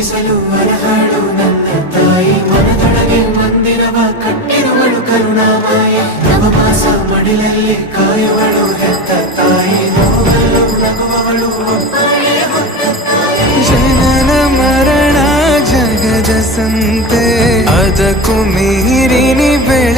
ಪೂಜಿಸಲು ಅರಹಾಳು ನನ್ನ ತಾಯಿ ಮನದೊಳಗೆ ಮಂದಿರವ ಕಟ್ಟಿರುವಳು ಕರುಣಾಮಾಯಿ ನವಮಾಸ ಮಡಿಲಲ್ಲಿ ಕಾಯುವಳು ಹೆತ್ತ ತಾಯಿ ನೋವಲ್ಲೂ ನಗುವವಳು ಒಬ್ಬಳೇ ಹೊತ್ತ ತಾಯಿ ಜನನ ಮರಣ ಜಗದ ಸಂತೆ ಅದಕ್ಕೂ ಮೀರಿ ಬೆಳೆ